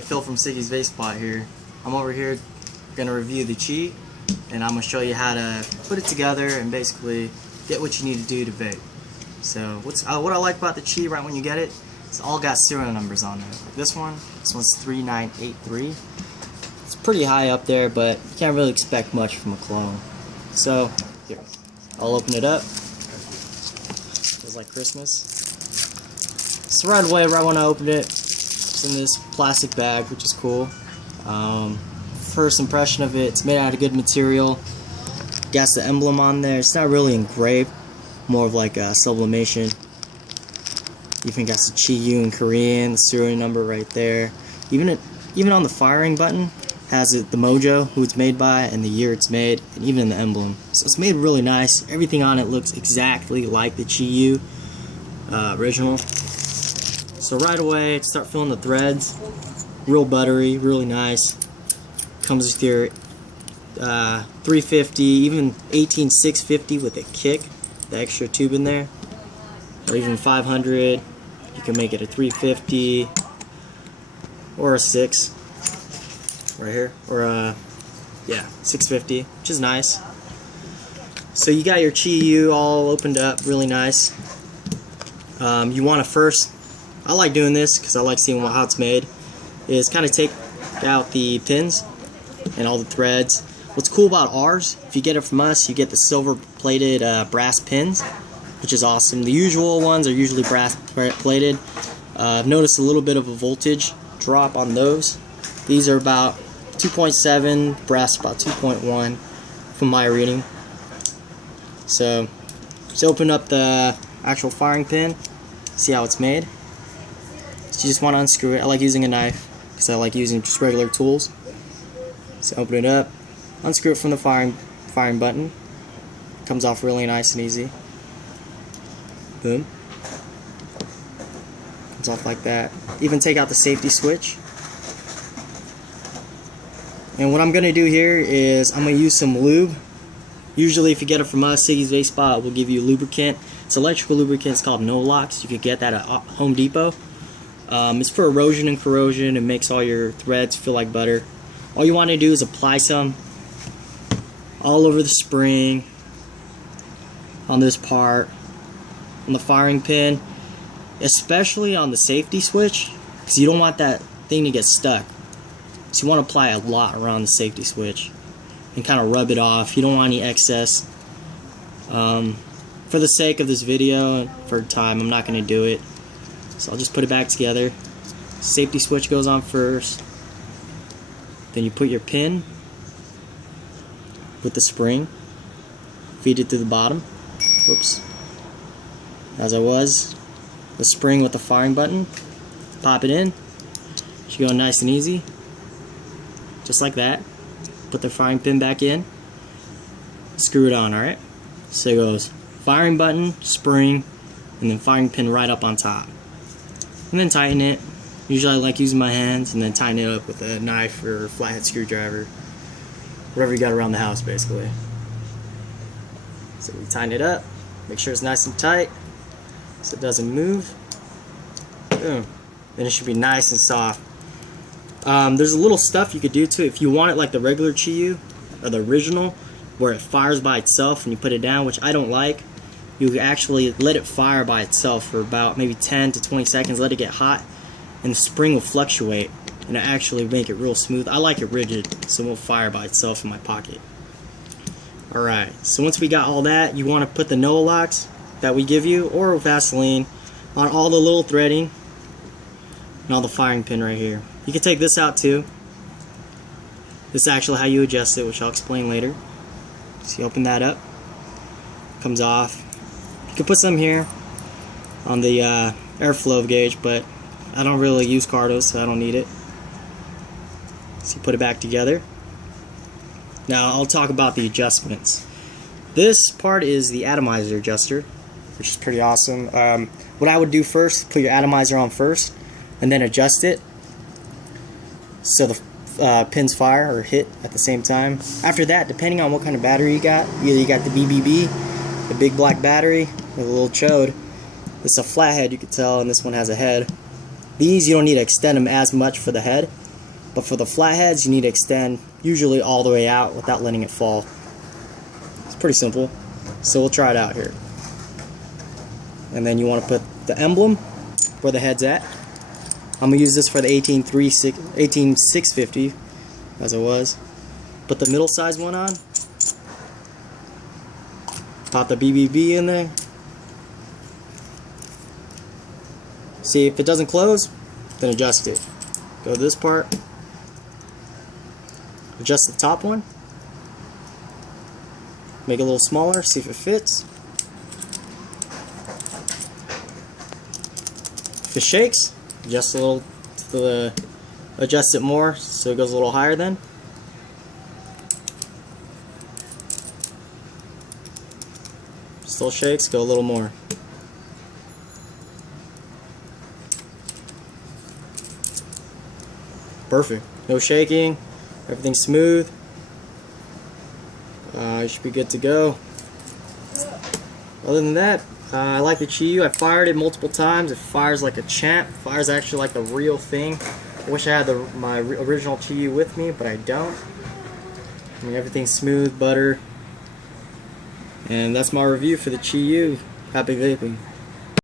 Phil from Siggy's Vase Spot here. I'm over here going to review the chi, and I'm going to show you how to put it together and basically get what you need to do to vape. So what I like about the chi right when you get it, it's all got serial numbers on it. Like this one's 3983. It's pretty high up there, but you can't really expect much from a clone. So here, I'll open it up. Feels like Christmas. So right away, right when I opened it, it's in this plastic bag, which is cool. First impression of it, it's made out of good material. Got the emblem on there. It's not really engraved, more of like a sublimation. Even got the Chi Yu in Korean, the serial number right there. Even on the firing button has the mojo, who it's made by, and the year it's made, and even the emblem. So it's made really nice. Everything on it looks exactly like the Chi Yu original. So right away, start filling the threads. Real buttery, really nice. Comes with your 350, even 18650 with a kick, the extra tube in there, or even 500. You can make it a 350 or a 6 right here, or yeah, 650, which is nice. So you got your Chi Yu all opened up, really nice. You want to first, I like doing this because I like seeing how it's made, is kind of take out the pins and all the threads. What's cool about ours, if you get it from us, you get the silver plated brass pins, which is awesome. The usual ones are usually brass plated. I've noticed a little bit of a voltage drop on those. These are about 2.7, brass about 2.1 from my reading. So just open up the actual firing pin, see how it's made. So you just want to unscrew it. I like using a knife because I like using just regular tools. So open it up, unscrew it from the firing button. Comes off really nice and easy. Boom. Comes off like that. Even take out the safety switch. And what I'm going to do here is I'm going to use some lube. Usually if you get it from us, Siggy's Vase Spot, we'll give you lubricant. It's electrical lubricant. It's called No-Lox. You could get that at Home Depot. It's for erosion and corrosion. It makes all your threads feel like butter. All you want to do is apply some all over the spring, on this part, on the firing pin, especially on the safety switch, because you don't want that thing to get stuck. So you want to apply a lot around the safety switch and kind of rub it off. You don't want any excess. For the sake of this video and for time, I'm not going to do it. So I'll just put it back together. Safety switch goes on first. Then you put your pin with the spring, feed it to the bottom. Whoops. As I was, the spring with the firing button, pop it in. Should go nice and easy, just like that. Put the firing pin back in, screw it on. Alright, so it goes firing button, spring, and then firing pin right up on top, and then tighten it. Usually I like using my hands, and then tighten it up with a knife or a flathead screwdriver, whatever you got around the house basically. So we tighten it up, make sure it's nice and tight so it doesn't move. Boom. Then it should be nice and soft. There's a little stuff you could do too if you want it like the regular Chi Yu, or the original, where it fires by itself and you put it down, which I don't like. You actually let it fire by itself for about maybe 10 to 20 seconds, let it get hot, and the spring will fluctuate and it actually make it real smooth. I like it rigid, so it won't fire by itself in my pocket. Alright, so once we got all that, you want to put the No-Lox that we give you, or Vaseline, on all the little threading and all the firing pin right here. You can take this out too. This is actually how you adjust it, which I'll explain later. So you open that up, comes off. You can put some here on the airflow gauge, but I don't really use Cardos, so I don't need it. So you put it back together. Now I'll talk about the adjustments. This part is the atomizer adjuster, which is pretty awesome. What I would do first, put your atomizer on first, and then adjust it so the pins fire or hit at the same time. After that, depending on what kind of battery you got, either you got the BBB, the big black battery, with a little chode. This is a flathead, you can tell, and this one has a head. These you don't need to extend them as much for the head, but for the flatheads you need to extend usually all the way out without letting it fall. It's pretty simple. So we'll try it out here. And then you want to put the emblem where the head's at. I'm going to use this for the 18650 as it was. Put the middle size one on. Pop the BBB in there. See if it doesn't close, then adjust it. Go to this part. Adjust the top one. Make it a little smaller, see if it fits. If it shakes, adjust a little adjust it more so it goes a little higher then. Still shakes, go a little more. Perfect. No shaking, everything's smooth. You should be good to go. Other than that, I like the Chi-Yu. I fired it multiple times. It fires like a champ. It fires actually like the real thing. I wish I had my original Chi-Yu with me, but I don't. I mean, everything's smooth, butter. And that's my review for the Chi-Yu. Happy vaping.